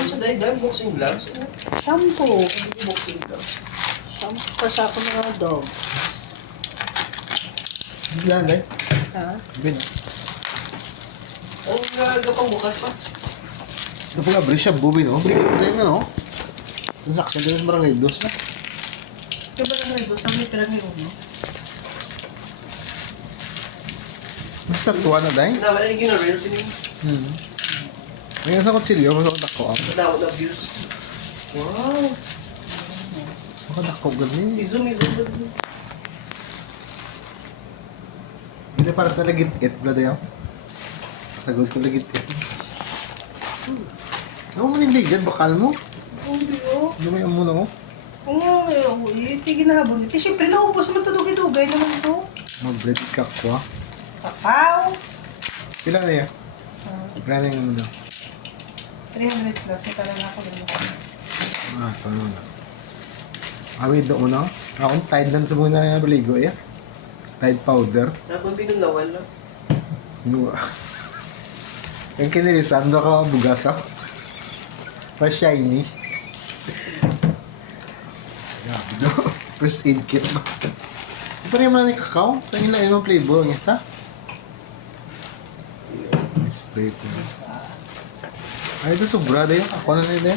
Ano sa dahil boxing gloves? Shampoo. Hindi boxing gloves. Shampoo pa sa ako mga dogs. Bigla na eh. Ha? Bin. Ang gapang bukas pa. Ito pag abri siya, bubi no? Bili ko na no? Ang saksa din sa barangay dos na. Kaya ba naman ito? Saan may pirang yung no? Basta tuwa na dahil. Nawala yung gina-reels yun. Ngayon sa kutsilyo, masakot ako. Madawad na views. Wow! Masakot ako ganun. I-zoom. Hindi para sa lagit-it, blada yan. Sagod ko lagit-it. Ako mo nindigan, bakal mo. Hindi oh. Lumayan muna ko. Oo, iti ginahabon. Iti siyempre naubos mo ito dugay naman ito. Mag-bread kakwa. Kakao. Kailan na yan? Kailan na yung ano? 300 plus. Ito lang ako din. Paano na? Awid doon na. Akong Tide lang sa muna baligo eh. Tide powder. Tapos binulawal na. No. Yung kinilisan, baka bugas ako. Pa shiny. Grabe no. First aid kit ba? Ito rin mo na ni kakao. Ito yung lain mo flavor. Ang isa. Spray po. Ay, ito sobrada yun. Ako na nila.